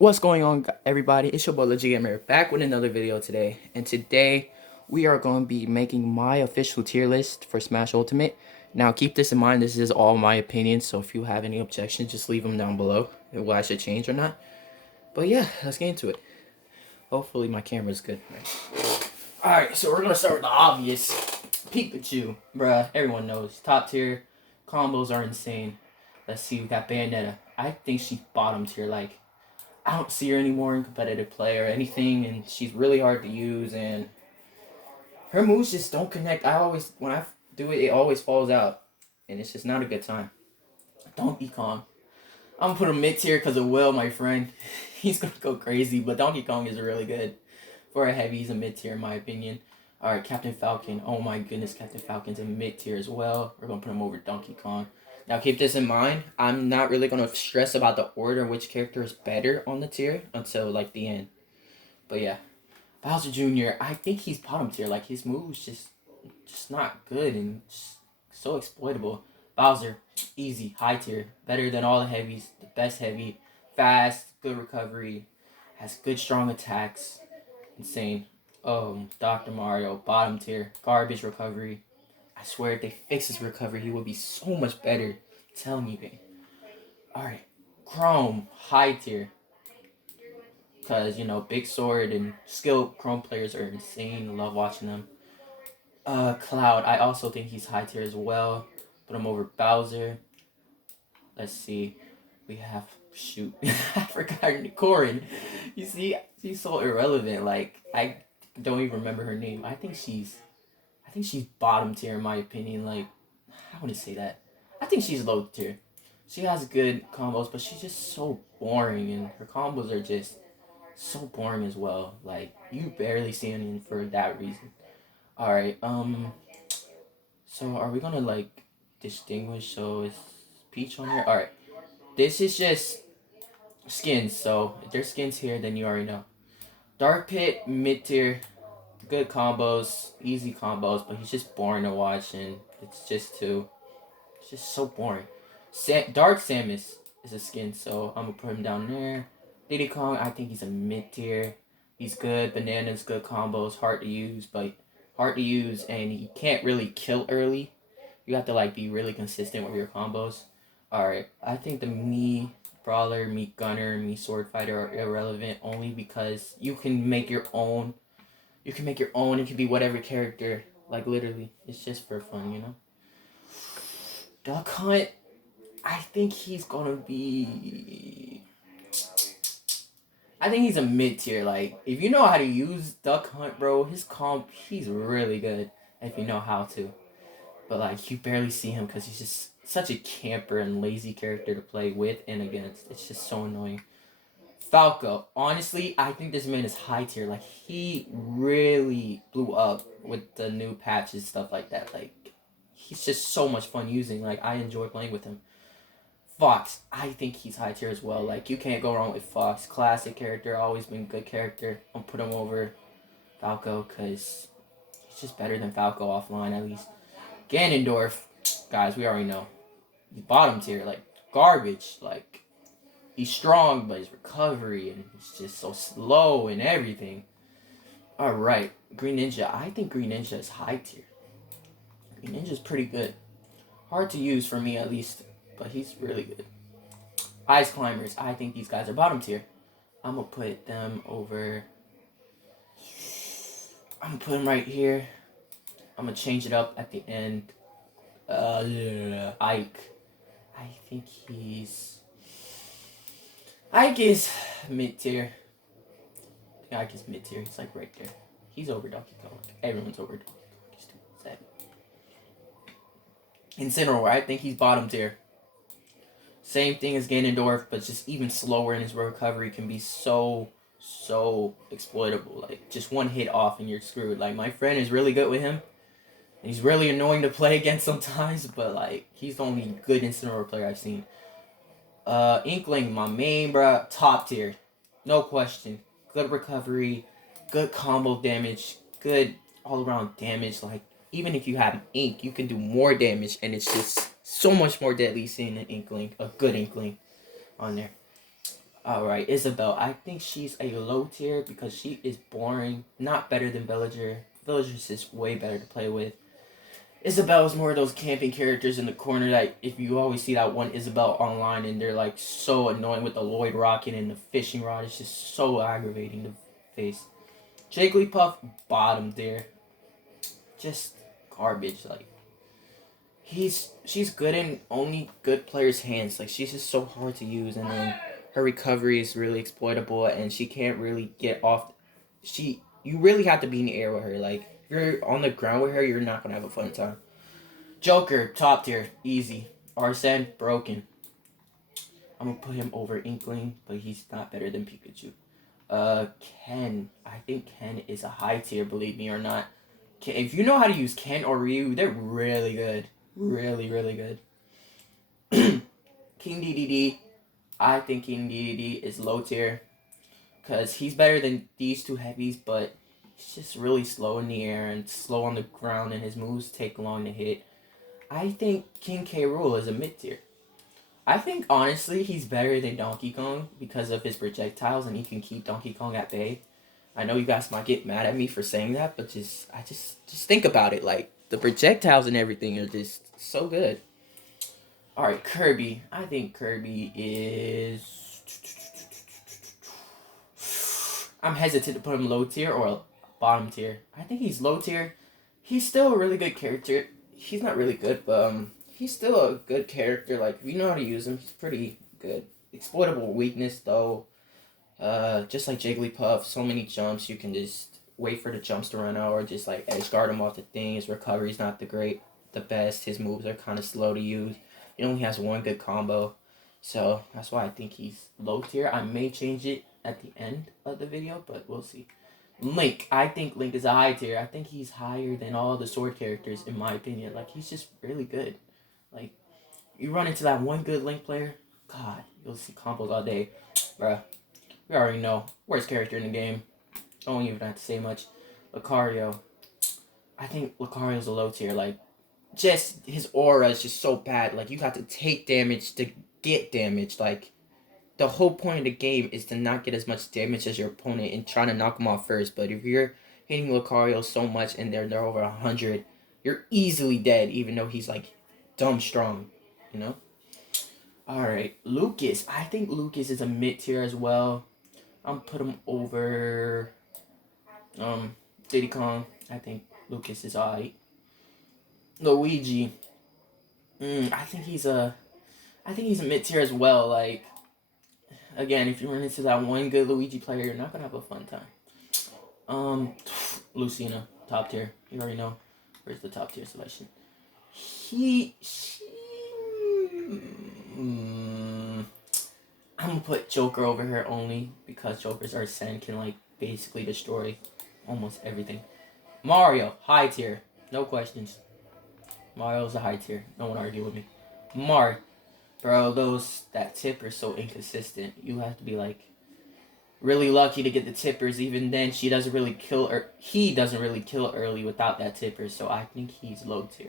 What's going on, everybody? It's your boy Legit Gamer back with another video today. And today we are going to be making my official tier list for Smash Ultimate. Now keep this in mind, this is all my opinion, so if you have any objections, just leave them down below and what I should change or not. But yeah, let's get into it. Hopefully my camera's good. Alright, so we're going to start with the obvious. Pikachu, bruh, everyone knows. Top tier, combos are insane. Let's see, we got Bayonetta. I think she's bottom tier, like, I don't see her anymore in competitive play or anything, and she's really hard to use, and her moves just don't connect. When I do it, it always falls out, and it's just not a good time. Donkey Kong. I'm gonna put him mid tier because of Will, my friend. He's gonna go crazy, but Donkey Kong is really good. For a heavy, he's a mid tier in my opinion. Alright, Captain Falcon. Oh my goodness, Captain Falcon's a mid tier as well. We're gonna put him over Donkey Kong. Now keep this in mind, I'm not really going to stress about the order which character is better on the tier until like the end. But yeah, Bowser Jr., I think he's bottom tier. Like his moves just not good and just so exploitable. Bowser, easy, high tier, better than all the heavies, the best heavy, fast, good recovery, has good strong attacks, insane. Dr. Mario, bottom tier, garbage recovery. I swear if they fix his recovery, he would be so much better. I'm telling you, man. Alright. Chrome, high tier. Because, you know, Big Sword and skilled Chrome players are insane. I love watching them. Cloud, I also think he's high tier as well. Put him over Bowser. Let's see. We have, shoot. I forgot Corrin. You see, she's so irrelevant. Like, I don't even remember her name. I think she's bottom tier in my opinion. Like, I wouldn't say that. I think she's low tier. She has good combos, but she's just so boring, and her combos are just so boring as well. Like, you barely see any for that reason. All right. So are we gonna like distinguish? So is Peach on here? All right. This is just skins. So if there's skins here, then you already know. Dark Pit, mid tier, good combos, easy combos, but he's just boring to watch, and it's just so boring. Dark Samus is a skin, so I'm gonna put him down there. Diddy Kong, I think he's a mid tier. He's good. Banana's good combos, hard to use, and he can't really kill early. You have to like be really consistent with your combos. All right, I think the me brawler, me gunner, me sword fighter are irrelevant only because you can make your own. You can make your own. It can be whatever character. Like literally, it's just for fun, you know. Duck Hunt, I think he's gonna be. I think he's a mid tier. Like, if you know how to use Duck Hunt, bro, his comp, he's really good if you know how to. But, like, you barely see him because he's just such a camper and lazy character to play with and against. It's just so annoying. Falco, honestly, I think this man is high tier. Like, he really blew up with the new patches, stuff like that. Like, he's just so much fun using. Like, I enjoy playing with him. Fox, I think he's high tier as well. Like, you can't go wrong with Fox. Classic character, always been good character. I'll put him over Falco because he's just better than Falco offline, at least. Ganondorf, guys, we already know. He's bottom tier, like, garbage. Like, he's strong, but his recovery, and he's just so slow and everything. Alright, Green Ninja. I think Green Ninja is high tier. Green Ninja's pretty good. Hard to use for me, at least, but he's really good. Ice Climbers, I think these guys are bottom tier. I'm gonna put them over. I'm gonna put them right here. I'm gonna change it up at the end. Ike. I think Ike is mid tier. Ike is mid tier. He's like right there. He's over Donkey Kong. Everyone's over Donkey Kong. He's too sad. Incineroar, I think he's bottom tier. Same thing as Ganondorf, but just even slower in his recovery, can be so exploitable. Like, just one hit off and you're screwed. Like, my friend is really good with him. He's really annoying to play against sometimes, but, like, he's the only good Incineroar player I've seen. Inkling, my main, bruh, top tier. No question. Good recovery, good combo damage, good all-around damage. Like, even if you have Ink, you can do more damage, and it's just so much more deadly seeing an Inkling, a good Inkling on there. Alright, Isabel. I think she's a low tier because she is boring. Not better than Villager. Villager's just way better to play with. Isabel is more of those camping characters in the corner that if you always see that one Isabel online and they're like so annoying with the Lloyd rocket and the fishing rod, it's just so aggravating to face. Jigglypuff, bottom there. Just garbage. Like she's good in only good players' hands. Like she's just so hard to use, and then her recovery is really exploitable, and she can't really get off. You really have to be in the air with her. Like if you're on the ground with her, you're not gonna have a fun time. Joker, top tier, easy. Arsene, broken. I'm gonna put him over Inkling, but he's not better than Pikachu. Ken. I think Ken is a high tier, believe me or not. If you know how to use Ken or Ryu, they're really good. Really, really good. King DDD. I think King DDD is low tier. Because he's better than these two heavies, but he's just really slow in the air and slow on the ground, and his moves take long to hit. I think King K. Rool is a mid tier. I think honestly he's better than Donkey Kong because of his projectiles, and he can keep Donkey Kong at bay. I know you guys might get mad at me for saying that, but just think about it. Like the projectiles and everything are just so good. All right, Kirby. I think Kirby is. I'm hesitant to put him low tier or bottom tier. I think he's low tier. He's still a really good character. He's not really good, but he's still a good character. Like if you know how to use him, he's pretty good. Exploitable weakness though. Just like Jigglypuff, so many jumps you can just wait for the jumps to run out or just like edge guard him off the thing. His recovery's not the best. His moves are kind of slow to use. He only has one good combo, so that's why I think he's low tier. I may change it at the end of the video, but we'll see. Link, I think Link is a high tier. I think he's higher than all the sword characters in my opinion. Like he's just really good. Like you run into that one good Link player, God, you'll see combos all day, bruh. We already know worst character in the game. Don't even have to say much. Lucario, I think Lucario's a low tier. Like just his aura is just so bad. Like you have to take damage to get damage. Like the whole point of the game is to not get as much damage as your opponent and trying to knock them off first. But if you're hitting Lucario so much and they're over 100, you're easily dead. Even though he's like dumb strong, you know. All right, Lucas. I think Lucas is a mid tier as well. I'm put him over Diddy Kong. I think Lucas is alright. Luigi. I think he's a mid tier as well. Like again, if you run into that one good Luigi player, you're not gonna have a fun time. Lucina, top tier. You already know. Where's the top tier selection? I'm gonna put Joker over here only because Joker's Arsene can like basically destroy almost everything. Mario, high tier, no questions. Mario's a high tier. No one argue with me. Mark, bro, that tip is so inconsistent. You have to be like really lucky to get the tippers. Even then, he doesn't really kill early without that tipper. So I think he's low tier.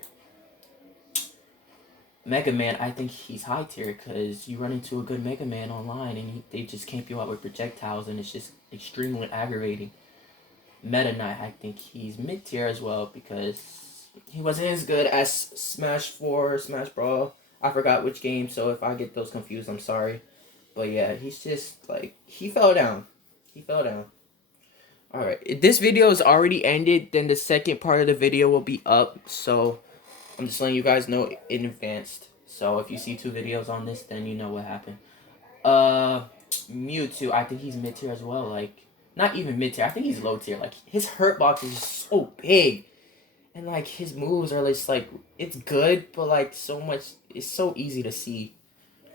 Mega Man, I think he's high tier because you run into a good Mega Man online and they just camp you out with projectiles and it's just extremely aggravating. Meta Knight, I think he's mid tier as well because he wasn't as good as Smash 4, Smash Brawl. I forgot which game, so if I get those confused, I'm sorry. But yeah, he's just like, he fell down. He fell down. Alright, if this video is already ended, then the second part of the video will be up. So I'm just letting you guys know in advance. So if you see 2 videos on this, then you know what happened. Mewtwo, I think he's mid tier as well. Like, not even mid tier. I think he's low tier. Like his hurt box is so big, and like his moves are just like it's good, but like so much. It's so easy to see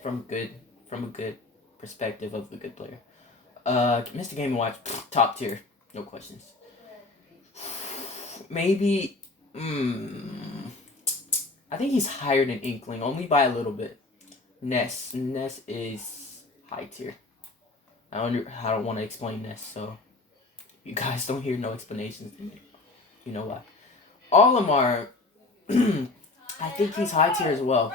from a good perspective of the good player. Mr. Game & Watch, top tier, no questions. Maybe, I think he's higher than Inkling, only by a little bit. Ness is high tier. I don't want to explain Ness, so you guys don't hear no explanations. You know why. Olimar, I think he's high tier as well.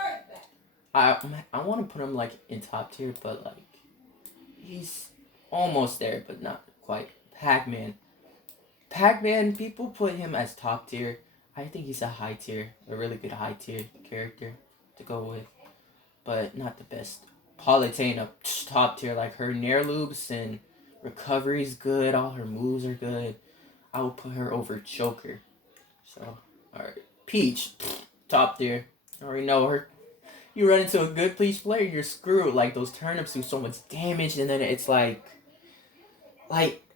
I want to put him like in top tier, but like he's almost there, but not quite. Pac-Man. Pac-Man, people put him as top tier. I think he's a high tier, a really good high tier character to go with, but not the best. Palutena, top tier, like her Nair loops and recovery's good, all her moves are good. I would put her over Joker. So, alright. Peach, top tier. I already know her. You run into a good Peach player, you're screwed. Like, those turnips do so much damage, and then it's like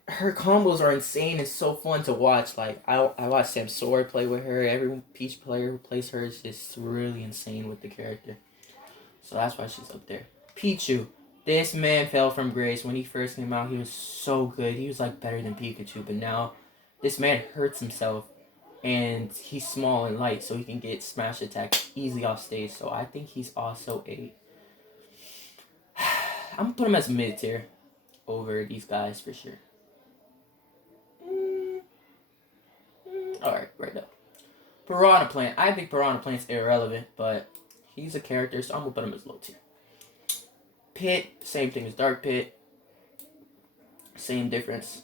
her combos are insane. It's so fun to watch. Like I watched Sam Sword play with her. Every Peach player who plays her is just really insane with the character. So that's why she's up there. Pichu. This man fell from grace. When he first came out, he was so good. He was like better than Pikachu. But now, this man hurts himself. And he's small and light, so he can get smash attack easily off stage. So I think he's also a... I'm going to put him as mid tier over these guys for sure. Alright, right now. Piranha Plant. I think Piranha Plant's irrelevant, but he's a character, so I'm going to put him as low tier. Pit, same thing as Dark Pit. Same difference.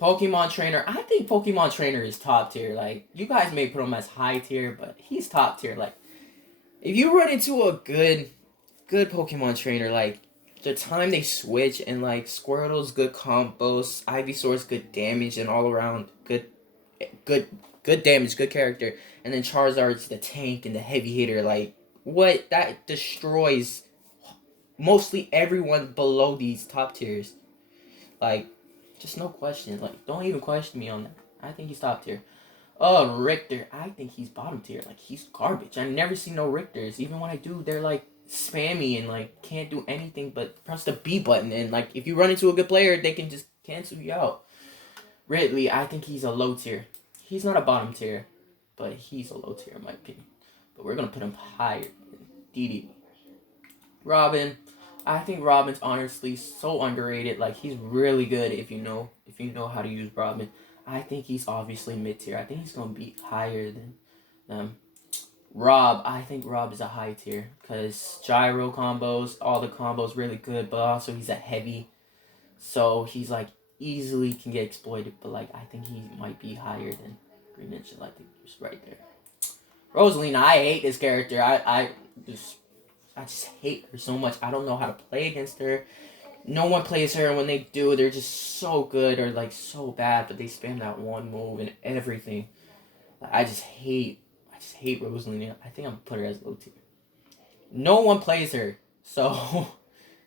Pokemon Trainer. I think Pokemon Trainer is top tier. Like, you guys may put him as high tier, but he's top tier. Like, if you run into a good Pokemon Trainer, like, the time they switch and, like, Squirtle's good combos, Ivysaur's good damage, and all around good damage, good character, and then Charizard's the tank and the heavy hitter, like, what? That destroys mostly everyone below these top tiers. Like, just no question. Like, don't even question me on that. I think he's top tier. Richter. I think he's bottom tier. Like, he's garbage. I never see no Richters. Even when I do, they're, like, spammy and, like, can't do anything but press the B button. And, like, if you run into a good player, they can just cancel you out. Ridley, I think he's a low tier. He's not a bottom tier, but he's a low tier in my opinion. But we're going to put him higher than DD. Robin. I think Robin's honestly so underrated. Like, he's really good if you know how to use Robin. I think he's obviously mid tier. I think he's gonna be higher than them. Rob, I think Rob is a high tier because gyro combos, all the combos really good, but also he's a heavy, so he's like easily can get exploited. But like I think he might be higher than Green Ninja. I think he's right there. Rosalina, I hate this character. I just hate her so much. I don't know how to play against her. No one plays her, and when they do, they're just so good or like so bad, but they spam that one move and everything. I just hate Rosalina. I think I'm gonna put her as low tier. No one plays her, so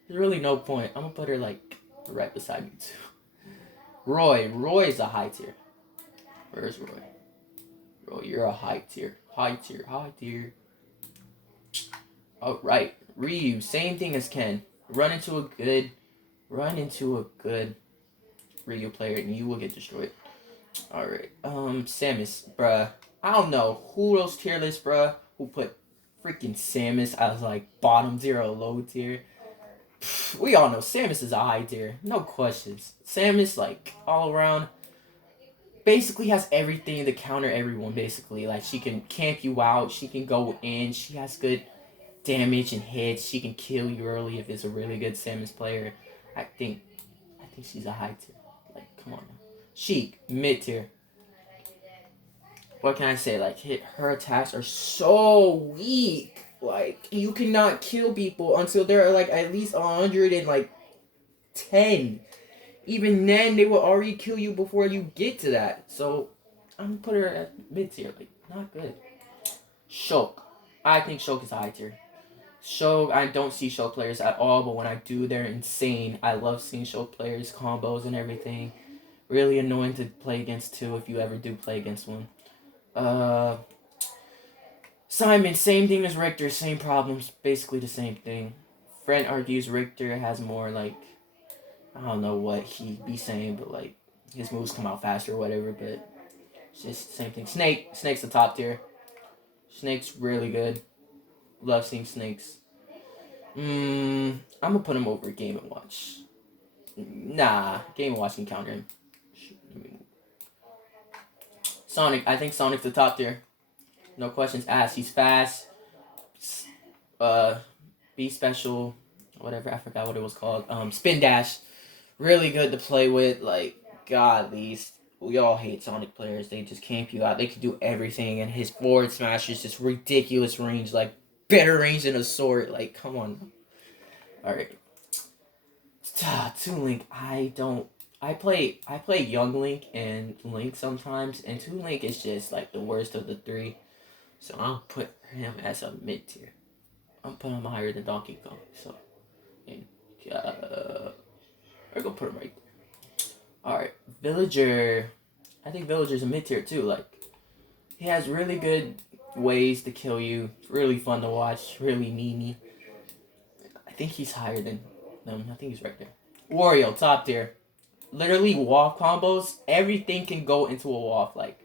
there's really no point. I'm gonna put her like right beside me too. Roy's a high tier. Where's Roy? Roy, you're a high tier. High tier. Alright, Ryu, same thing as Ken. Run into a good Ryu player and you will get destroyed. Alright, Samus, bruh. I don't know who those tier lists, bruh, who put freaking Samus as like bottom tier or low tier. We all know Samus is a high tier, no questions. Samus, like, all around, basically has everything to counter everyone, basically. Like, she can camp you out, she can go in, she has good damage and hits, she can kill you early if it's a really good Samus player. I think she's a high tier. Like, come on now. Sheik, mid tier. What can I say? Like, her attacks are so weak. Like, you cannot kill people until they're like at least 110. Even then, they will already kill you before you get to that. So, I'm gonna put her at mid tier. Like, not good. Shulk. I think Shulk is a high tier. Shulk, I don't see Shulk players at all, but when I do, they're insane. I love seeing Shulk players, combos, and everything. Really annoying to play against too if you ever do play against one. Simon, same thing as Richter, same problems, basically the same thing. Friend argues Richter has more, like, I don't know what he'd be saying, but, like, his moves come out faster or whatever, but it's just the same thing. Snake's the top tier. Snake's really good. Love seeing Snakes. I'm gonna put him over Game & Watch. Nah, Game & Watch can counter him. Sonic, I think Sonic's the top tier. No questions asked. He's fast. Be special. whatever, I forgot what it was called. Spin Dash, really good to play with. Like, God, these we all hate Sonic players. They just camp you out. They can do everything, and his forward smash is just ridiculous range, like better range than a sword. Like, come on. All right, Toon Link. I play Young Link and Link sometimes, and Toon Link is just like the worst of the three. So I'll put him as a mid tier. I'm putting him higher than Donkey Kong. So, and, we're gonna put him right there. All right, Villager. I think Villager's a mid tier too. Like, he has really good ways to kill you. Really fun to watch. Really memey. I think he's higher than them. I think he's right there. Wario, top tier. Literally wall combos. Everything can go into a wall. Like,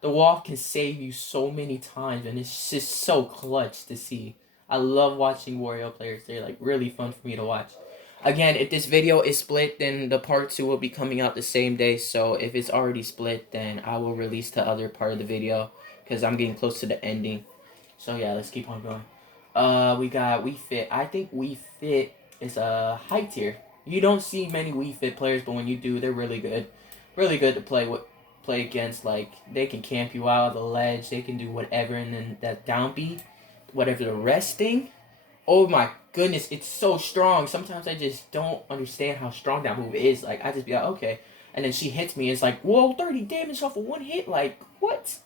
the wall can save you so many times, and it's just so clutch to see. I love watching Wario players. They're like really fun for me to watch. Again, if this video is split, then the part 2 will be coming out the same day. So if it's already split, then I will release the other part of the video because I'm getting close to the ending. So yeah, let's keep on going. We got Wii Fit. I think Wii Fit is a high tier. You don't see many Wii Fit players, but when you do, they're really good. Really good to play against. Like, they can camp you out of the ledge. They can do whatever, and then that down B, whatever the resting. Oh my goodness, it's so strong. Sometimes I just don't understand how strong that move is. Like, I just be like, okay. And then she hits me. It's like, whoa, 30 damage off of one hit. Like, what?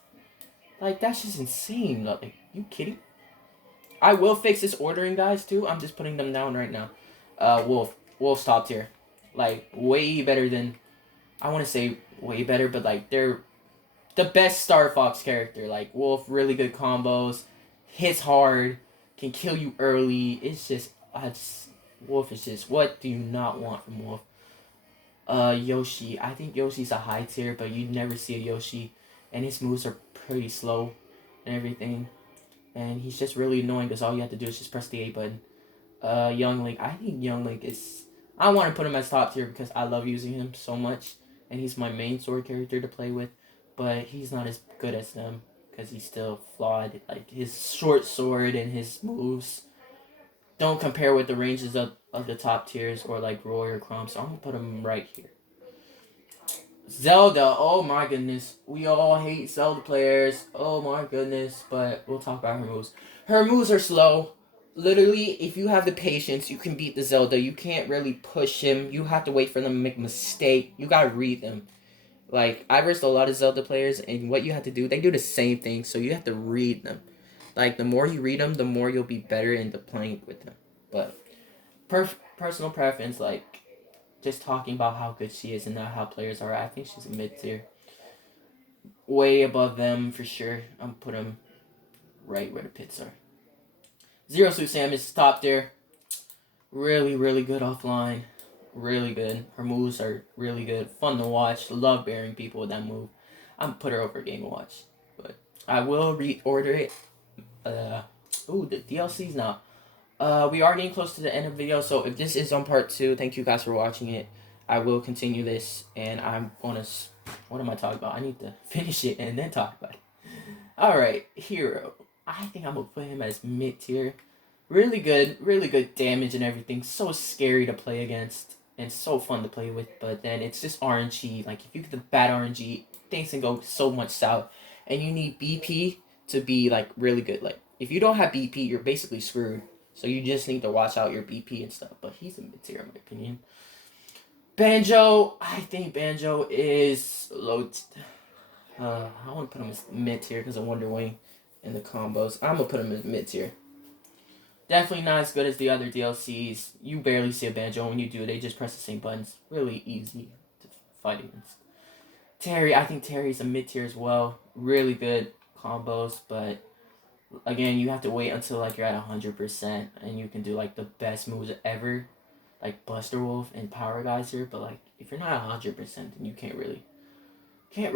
Like, that's just insane. Like, you kidding? I will fix this ordering, guys, too. I'm just putting them down right now. Wolf. Wolf's top tier. Like, way better than... I want to say way better, but, like, they're the best Star Fox character. Like, Wolf, really good combos. Hits hard. Can kill you early. It's just... Wolf is just... What do you not want from Wolf? Yoshi. I think Yoshi's a high tier, but you'd never see a Yoshi. And his moves are pretty slow and everything. And he's just really annoying because all you have to do is just press the A button. Young Link. I think Young Link is... I want to put him as top tier because I love using him so much. And he's my main sword character to play with. But he's not as good as them because he's still flawed. Like, his short sword and his moves don't compare with the ranges of the top tiers or like Roy or Chrom. So I'm going to put him right here. Zelda, oh my goodness. We all hate Zelda players. Oh my goodness. But we'll talk about her moves. Her moves are slow. Literally, if you have the patience, you can beat the Zelda. You can't really push him. You have to wait for them to make a mistake. You gotta read them. Like, I versed a lot of Zelda players, and what you have to do, they do the same thing, so you have to read them. Like, the more you read them, the more you'll be better into playing with them. But, personal preference, like, just talking about how good she is and not how players are, I think she's a mid-tier. Way above them, for sure. I'm put them right where the pits are. Zero Suit Samus, top tier. Really, really good offline. Really good. Her moves are really good. Fun to watch. Love bearing people with that move. I'm put her over Game & Watch. But I will reorder it. The DLCs now. We are getting close to the end of the video, so if this is on part 2, thank you guys for watching it. I will continue this, and I'm gonna... What am I talking about? I need to finish it and then talk about it. Alright, Hero. I think I'm gonna put him as mid-tier. Really good damage and everything. So scary to play against, and so fun to play with, but then it's just RNG. Like, if you get the bad RNG, things can go so much south, and you need BP to be, like, really good. Like, if you don't have BP, you're basically screwed. So you just need to watch out your BP and stuff. But he's a mid-tier in my opinion. Banjo, I think Banjo is low. I want to put him as mid-tier because of Wonder Wing and the combos. I'm going to put him as mid-tier. Definitely not as good as the other DLCs. You barely see a Banjo. When you do, they just press the same buttons. Really easy to fight against. Terry, I think Terry's a mid-tier as well. Really good combos, but again, you have to wait until like you're at 100% and you can do like the best moves ever, like Buster Wolf and Power Geyser. But like, if you're not 100%, then you can't really, I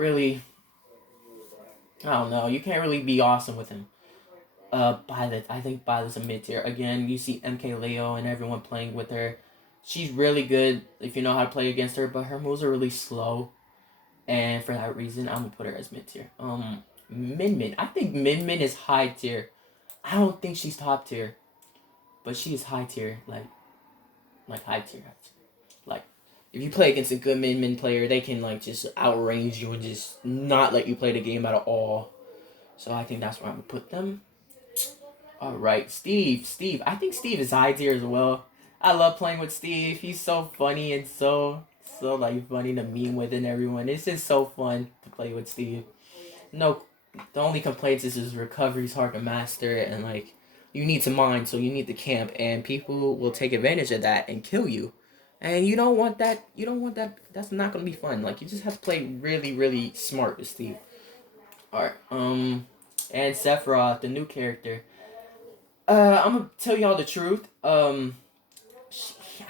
don't know, you can't really be awesome with him. I think Violet's a mid tier. Again, you see MKLeo and everyone playing with her. She's really good if you know how to play against her, but her moves are really slow. And for that reason, I'm gonna put her as mid tier. Min Min. I think Min Min is high tier. I don't think she's top tier, but she is high tier. Like, like high tier. Like if you play against a good min player, they can like just outrange you and just not let you play the game at all. So I think that's where I'm gonna put them. All right, Steve. I think Steve is high tier as well. I love playing with Steve. He's so funny and so like funny to meme with and everyone. It's just so fun to play with Steve. No, the only complaints is his recovery's hard to master and like you need to mine, so you need to camp, and people will take advantage of that and kill you. And you don't want that. You don't want that. That's not gonna be fun. Like you just have to play really smart with Steve. All right. And Sephiroth, the new character. I'm gonna tell y'all the truth.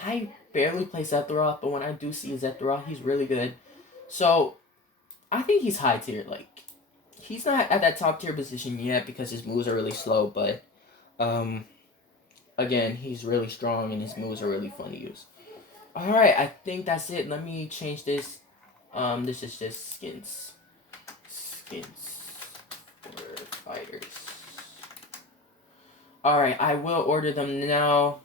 I barely play Sephiroth, but when I do see Sephiroth, he's really good. So I think he's high tier. Like he's not at that top tier position yet because his moves are really slow, but um, again, he's really strong and his moves are really fun to use. All right, I think that's it. Let me change this. This is just skins for fighters. All right, I will order them now.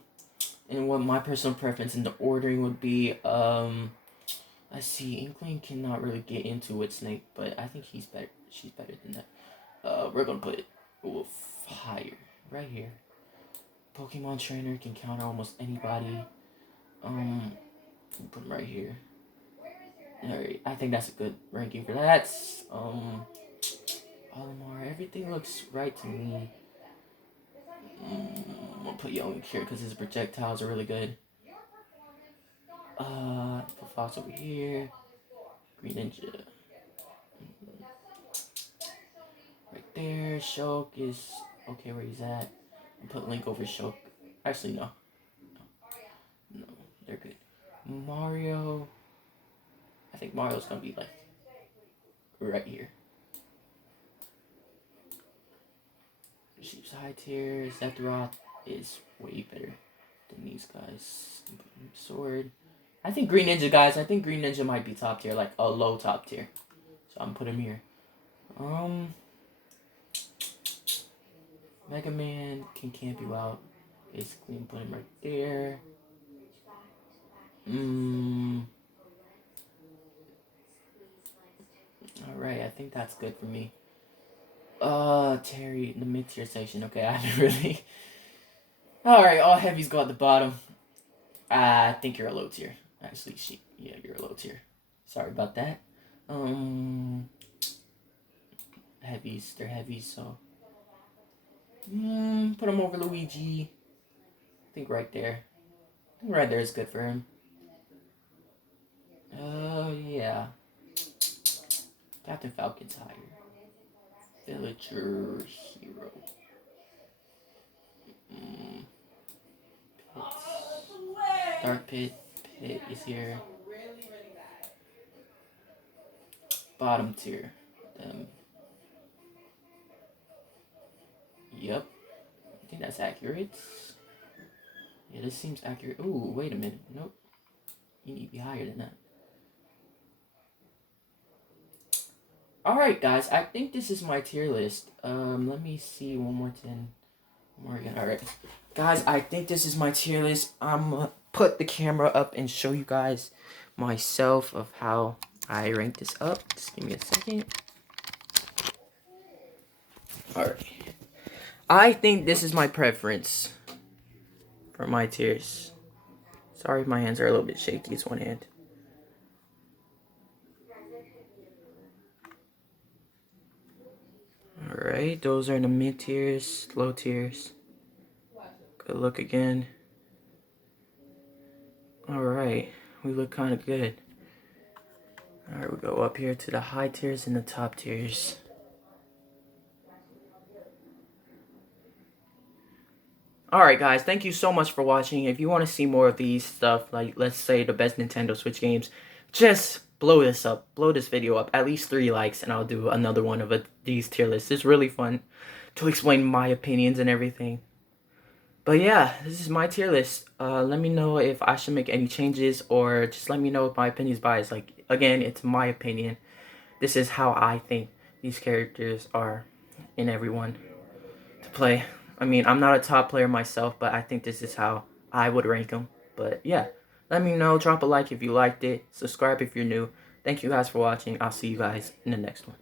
And what my personal preference in the ordering would be, let's see, Inkling cannot really get into it, Snake, but I think he's better. She's better than that. We're gonna put it higher, right here. Pokemon Trainer can counter almost anybody. Put him right here. Alright, I think that's a good ranking for that. Olimar, everything looks right to me. I'm gonna put Young here because his projectiles are really good. Put Fox over here. Green Ninja. Right there. Shulk is okay where he's at. I'll put Link over Shulk. Actually, no. No, they're good. Mario. I think Mario's gonna be like right here. Sheep's high tier. Sephiroth is way better than these guys. Sword. I think Green Ninja, guys. I think Green Ninja might be top tier, like a low top tier. So I'm putting him here. Mega Man can camp you out. Basically, I'm putting him right there. Alright, I think that's good for me. Terry, the mid-tier section. Okay, I haven't really... Alright, all heavies go at the bottom. I think you're a low tier. Actually, yeah, you're a low tier. Sorry about that. Heavies, they're heavies, so... put him over Luigi. I think right there. I think right there is good for him. Yeah. Captain Falcon's higher. Villager Hero. Dark Pit. Pit is here. Bottom tier. Yep. I think that's accurate. Yeah, this seems accurate. Ooh, wait a minute. Nope. You need to be higher than that. Alright, guys. I think this is my tier list. Let me see. One more 10. One more again. Alright. Guys, I think this is my tier list. I'm gonna put the camera up and show you guys myself of how I rank this up. Just give me a second. Alright. I think this is my preference for my tiers. Sorry if my hands are a little bit shaky. It's one hand. Alright, those are the mid tiers, low tiers. Good look again. Alright, we look kind of good. Alright, we go up here to the high tiers and the top tiers. Alright guys, thank you so much for watching. If you want to see more of these stuff, like let's say the best Nintendo Switch games, just blow this up. Blow this video up. At least 3 likes and I'll do another one of these tier lists. It's really fun to explain my opinions and everything. But yeah, this is my tier list. Let me know if I should make any changes or just let me know if my opinion is biased. Like, again, it's my opinion. This is how I think these characters are in everyone to play. I mean, I'm not a top player myself, but I think this is how I would rank them. But yeah, let me know. Drop a like if you liked it. Subscribe if you're new. Thank you guys for watching. I'll see you guys in the next one.